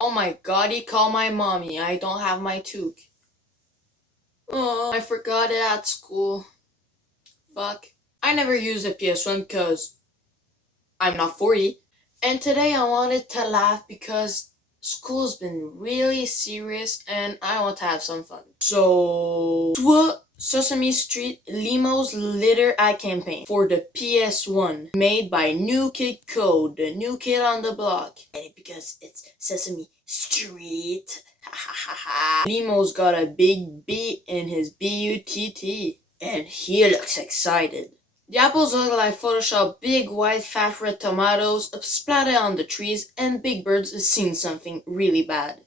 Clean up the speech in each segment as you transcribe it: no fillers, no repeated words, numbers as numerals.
Oh my god, he called my mommy. I don't have my toque. Oh, I forgot it at school. Fuck. I never used a PS1 because I'm not 40. And today I wanted to laugh because school's been really serious and I want to have some fun. So, Sesame Street Limo's Litter Ad campaign for the PS1 made by New Kid Code, the new kid on the block. And because it's Sesame Street, Limo's got a big B in his B-U-T-T and he looks excited. The apples look like Photoshop big white fat red tomatoes splattered on the trees and Big Bird's seen something really bad.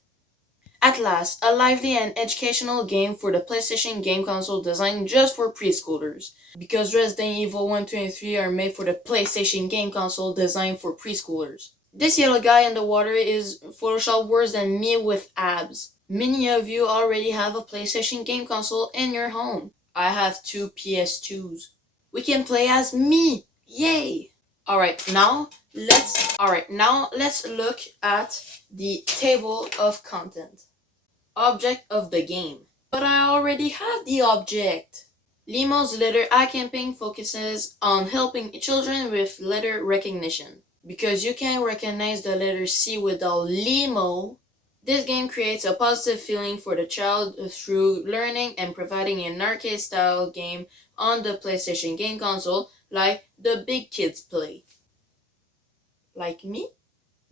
At last, a lively and educational game for the PlayStation game console designed just for preschoolers. Because Resident Evil 1, 2, and 3 are made for the PlayStation game console designed for preschoolers. This yellow guy in the water is Photoshop worse than me with abs. Many of you already have a PlayStation game console in your home. I have two PS2s. We can play as me! Yay! Alright, now let's look at the table of content. Object of the game. But I already have the object. Limo's Letter Ad campaign focuses on helping children with letter recognition. Because you can't recognize the letter C without Limo, this game creates a positive feeling for the child through learning and providing an arcade-style game on the PlayStation game console like the big kids play. Like me?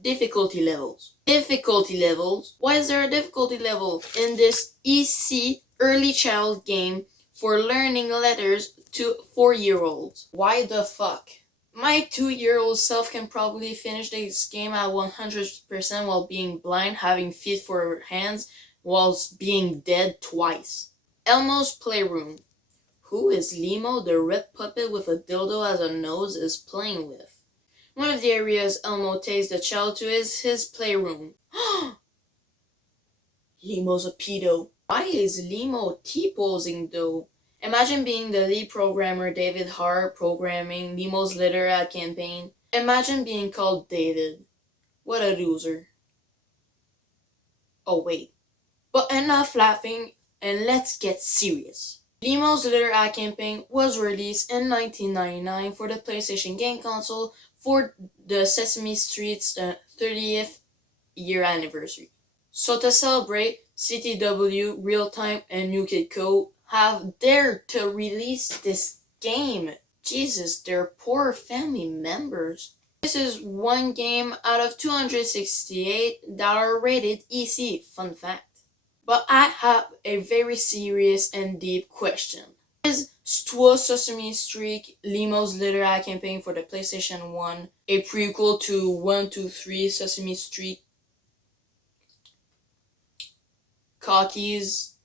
Difficulty levels. Difficulty levels? Why is there a difficulty level in this EC early child game for learning letters to 4-year-olds? Why the fuck? My 2-year-old self can probably finish this game at 100% while being blind, having feet for hands, whilst being dead twice. Elmo's Playroom. Who is Limo, the red puppet with a dildo as a nose, is playing with? One of the areas Elmo takes the child to is his playroom. Limo's a pedo. Why is Limo T-posing though? Imagine being the lead programmer David Hart programming Limo's Litter Ad campaign. Imagine being called David. What a loser. Oh wait. But enough laughing and let's get serious. Limo's Litter Ad campaign was released in 1999 for the PlayStation game console for the Sesame Street's 30th year anniversary. So to celebrate, CTW, Real Time, and New Kid Code have dared to release this game. Jesus, they're poor family members. This is one game out of 268 that are rated EC, fun fact. But I have a very serious and deep question. Is Sesame Street Limo's Litter Ad campaign for the PlayStation 1 a prequel to 1, 2, 3 Sesame Street Cocky's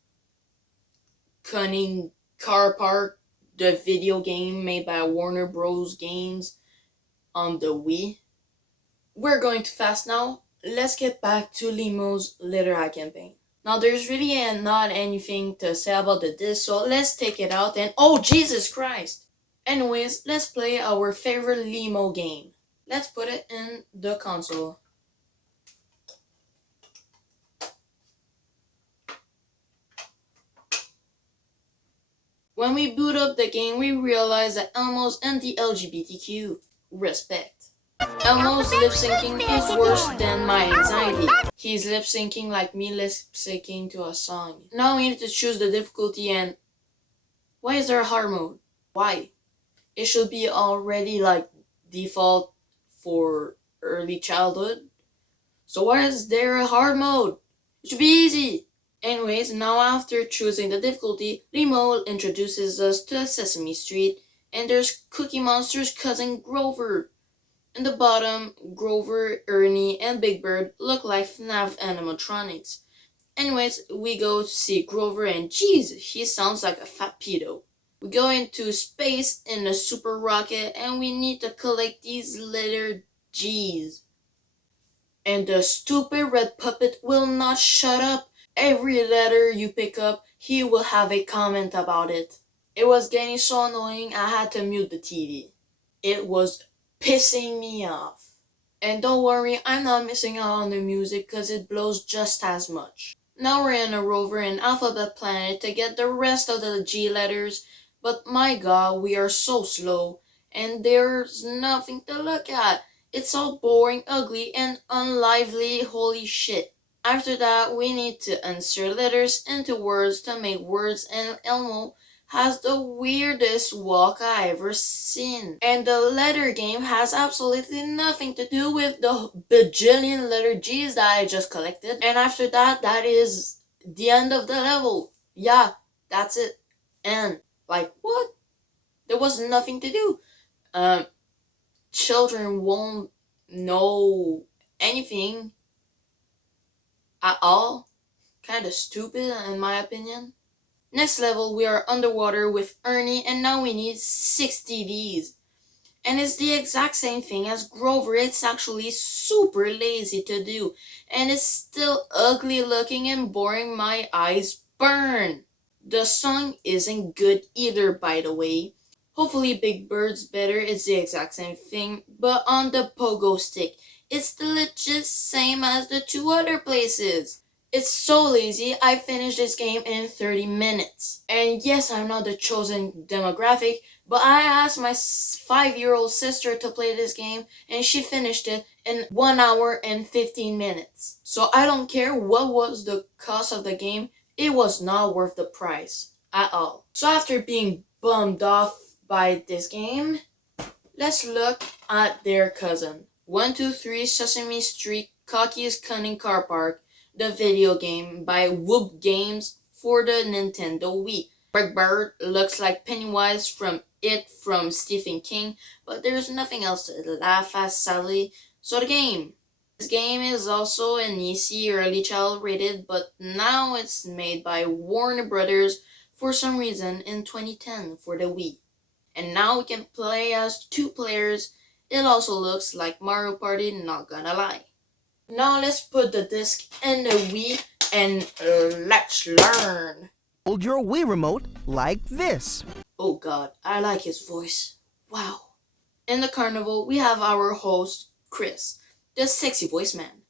Cunning Car Park, the video game made by Warner Bros. Games on the Wii? We're going too fast now. Let's get back to Limo's Litter Ad campaign. Now there's really not anything to say about the disc, so let's take it out and oh Jesus Christ! Anyways, let's play our favorite Limo game. Let's put it in the console. When we boot up the game, we realize that Elmo's anti-LGBTQ. Respect. Elmo's lip-syncing is worse than my anxiety. He's lip-syncing like me lip-syncing to a song. Now we need to choose the difficulty and... Why is there a hard mode? Why? It should be already like default for early childhood. So why is there a hard mode? It should be easy. Anyways, now after choosing the difficulty, Limo introduces us to Sesame Street and there's Cookie Monster's cousin Grover. In the bottom, Grover, Ernie, and Big Bird look like FNAF animatronics. Anyways, we go to see Grover and geez, he sounds like a fat pedo. We go into space in a super rocket and we need to collect these letter G's. And the stupid red puppet will not shut up. Every letter you pick up, he will have a comment about it. It was getting so annoying I had to mute the TV. It was pissing me off. And don't worry, I'm not missing out on the music because it blows just as much. Now we're in a rover in Alphabet Planet to get the rest of the G letters, but my god, we are so slow, and there's nothing to look at. It's all boring, ugly, and unlively, holy shit. After that, we need to insert letters into words to make words, and Elmo has the weirdest walk I ever seen. And the letter game has absolutely nothing to do with the bajillion letter G's that I just collected. And after that, that is the end of the level. Yeah, that's it. And like what? There was nothing to do. Um, Children won't know anything at all. Kind of stupid in my opinion. Next level, we are underwater with Ernie, and now we need 60 Ds. And it's the exact same thing as Grover. It's actually super lazy to do, and it's still ugly looking and boring. My eyes burn. The song isn't good either, by the way. Hopefully Big Bird's better. It's the exact same thing, but on the pogo stick. It's the legit same as the two other places. It's so lazy, I finished this game in 30 minutes. And yes, I'm not the chosen demographic, but I asked my 5-year-old sister to play this game, and she finished it in 1 hour and 15 minutes. So I don't care what was the cost of the game, it was not worth the price at all. So after being bummed off by this game, let's look at their cousin. 123 Sesame Street Cocky's Cunning Car Park, the video game by Whoop Games for the Nintendo Wii. Big Bird looks like Pennywise from It from Stephen King, but there's nothing else to laugh at sadly. So the game. This game is also an easy early child rated, but now it's made by Warner Brothers for some reason in 2010 for the Wii. And now we can play as 2 players. It also looks like Mario Party, not gonna lie. Now let's put the disc in the Wii and let's learn. Hold your Wii remote like this. Oh god, I like his voice. Wow. In the carnival, we have our host, Chris, the sexy voice man.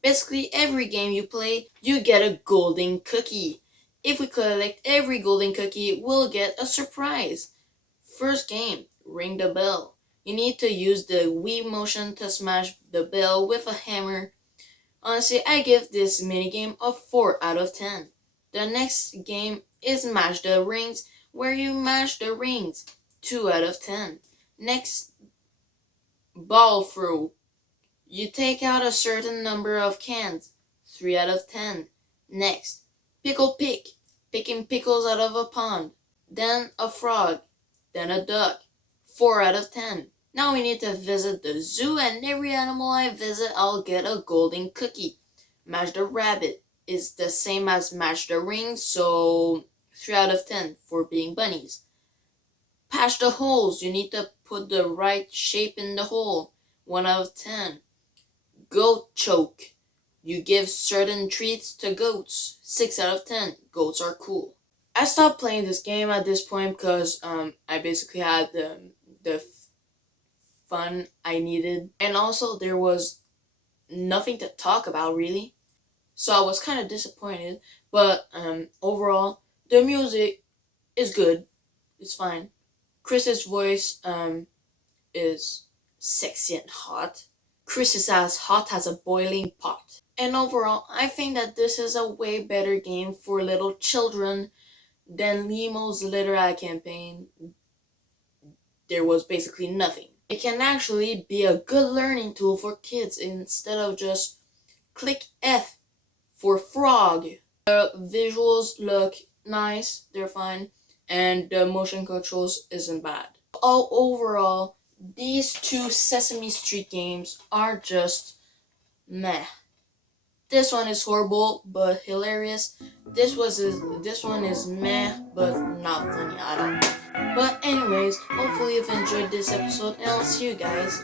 Basically, every game you play, you get a golden cookie. If we collect every golden cookie, we'll get a surprise. First game, ring the bell. You need to use the Wii motion to smash the bell with a hammer. Honestly, I give this minigame a 4 out of 10. The next game is Mash the Rings, where you mash the rings. 2 out of 10. Next, Ball Throw. You take out a certain number of cans. 3 out of 10. Next, Pickle Pick. Picking pickles out of a pond. Then a frog. Then a duck. 4 out of 10. Now we need to visit the zoo, and every animal I visit I'll get a golden cookie. Mash the rabbit is the same as mash the ring, so 3 out of 10 for being bunnies. Patch the holes, you need to put the right shape in the hole. 1 out of 10. Goat choke, you give certain treats to goats. 6 out of 10. Goats are cool. I stopped playing this game at this point because I basically had the fun I needed, and also there was nothing to talk about really, so I was kind of disappointed. But overall, the music is good. It's fine. Chris's voice is sexy and hot. Chris is as hot as a boiling pot. And overall, I think that this is a way better game for little children than Lemo's Litter Ad campaign. There was basically nothing. It can actually be a good learning tool for kids instead of just click F for frog. The visuals look nice, they're fine, and the motion controls isn't bad. Overall, these 2 Sesame Street games are just meh. This one is horrible but hilarious. This one is meh but not funny at all. But anyways, hopefully you've enjoyed this episode, and I'll see you guys